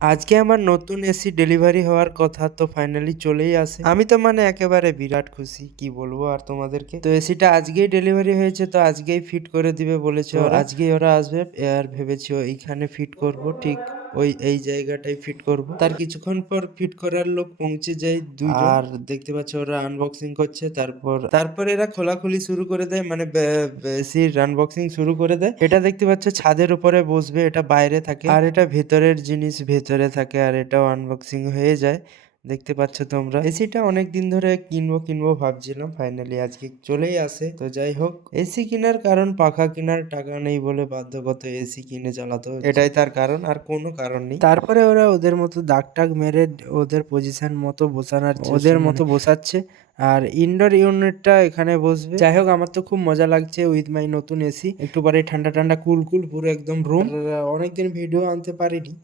আজকে আমার নতুন এসি ডেলিভারি হওয়ার কথা, তো ফাইনালি চলেই আসে। আমি তো মানে একেবারে বিরাট খুশি, কি বলবো আর তোমাদেরকে। তো এসিটা আজকেই ডেলিভারি হয়েছে, তো আজকেই ফিট করে দিবে বলেছে ওরা। আজকেই ওরা আসবে আর ভেবেছি এইখানে ফিট করব, ঠিক এই জায়গাটাই ফিট করব। তার কিছুক্ষণ পর ফিট করার লোক পৌঁছে যায় দুইজন, আর দেখতে পাচ্ছ ওরা আনবক্সিং করছে। তারপর এরা খোলাখুলি শুরু করে দেয়, মানে এসির আনবক্সিং শুরু করে দেয়। এটা দেখতে পাচ্ছ ছাদের উপরে বসবে, এটা বাইরে থাকে আর এটা ভেতরের জিনিস ভেতরে থাকে, আর এটাও আনবক্সিং হয়ে যায়। দেখতে পাচ্ছ তোমরা। এসিটা অনেক দিন ধরে কিনবো ভাবছিলাম, ফাইনালি আজকে চলেই আসে। তো যাই হোক, এসি কেনার কারণ পাখা কেনার টাকা নেই বলে বাধ্যগত এসি কিনে চালাতে হচ্ছে, এটাই তার কারণ, আর কোনো কারণ নেই। তারপরে ওরা ওদের মতো দাগ টাগ মেরে ওদের পজিশন মতো বসাচ্ছে, আর ইনডোর ইউনিটটা এখানে বসবে। যাই হোক, আমার তো খুব মজা লাগছে উইথ মাই নতুন এসি। একটু পরে ঠান্ডা ঠান্ডা কুল কুল পুরো একদম রুম। অনেকদিন ভিডিও আনতে পারিনি,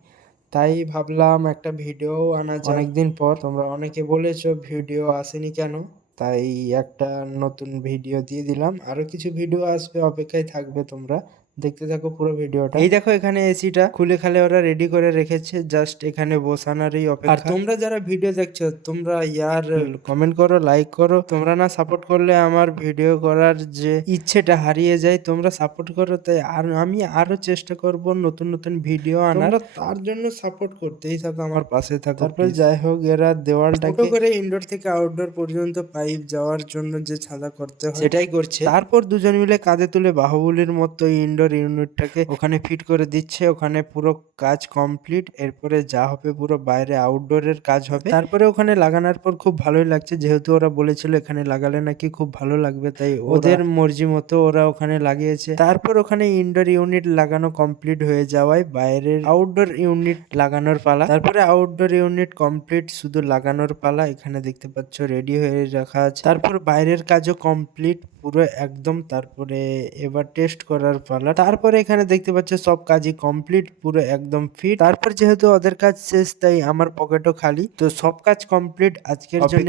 তাই ভাবলাম একটা ভিডিও আনা যায় অনেকদিন পর। তোমরা অনেকে বলেছো ভিডিও আসেনি কেন, তাই একটা নতুন ভিডিও দিয়ে দিলাম। আরো কিছু ভিডিও আসবে, অপেক্ষায় থাকবে তোমরা, দেখতে থাকো পুরো ভিডিওটা। এই দেখো এখানে এসিটা খুলে খালে ওরা রেডি করে রেখেছে, জাস্ট এখানে বসানোরই অপেক্ষা। আর তোমরা যারা ভিডিও দেখছো, তোমরা ইয়ার কমেন্ট করো, লাইক করো। তোমরা না সাপোর্ট করলে আমার ভিডিও করার যে ইচ্ছেটা হারিয়ে যায়। তোমরা সাপোর্ট করো, তাই আর আমি আরো চেষ্টা করব নতুন নতুন ভিডিও আনার। তার জন্য সাপোর্ট করতেই থাকো, আমার পাশে থাকো। তারপরে যাই হোক, এরা দেওয়ালটাকে করে ইনডোর থেকে আউটডোর পর্যন্ত পাইপ যাওয়ার জন্য যে ছাদা করতে হয় সেটাই করছে। তারপর দুজন মিলে কাঁধে তুলে বাহুবলীর মতো ইনডোর ইউনিটটাকে ওখানে ফিট করে দিচ্ছে। ওখানে পুরো কাজ কমপ্লিট, এরপরে যা হবে পুরো বাইরে আউটডোরের কাজ হবে। তারপরে ওখানে লাগানোর পর খুব ভালোই লাগছে, যেহেতু ওরা বলেছিল এখানে লাগালে নাকি খুব ভালো লাগবে, তাই ওদের মর্জি মতো ওরা ওখানে লাগিয়েছে। তারপর ওখানে ইনডোর ইউনিট লাগানো কমপ্লিট হয়ে যাওয়ায় বাইরের আউটডোর ইউনিট লাগানোর পালা। তারপরে আউটডোর ইউনিট কমপ্লিট, শুধু লাগানোর পালা। এখানে দেখতে পাচ্ছ রেডি হয়ে রাখা আছে। তারপর বাইরের কাজও কমপ্লিট পুরো একদম। তারপরে এবার টেস্ট করার পালা। তারপরে এখানে দেখতে পাচ্ছ সব কাজই কমপ্লিট, পুরো একদম ফিট। তারপর যেহেতু ওদের কাজ শেষ, তাই আমার পকেটও খালি। তো সব কাজ কমপ্লিট আজকের জন্য।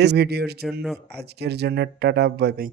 এই ভিডিওর জন্য আজকের জন্য টাটা, বাই বাই।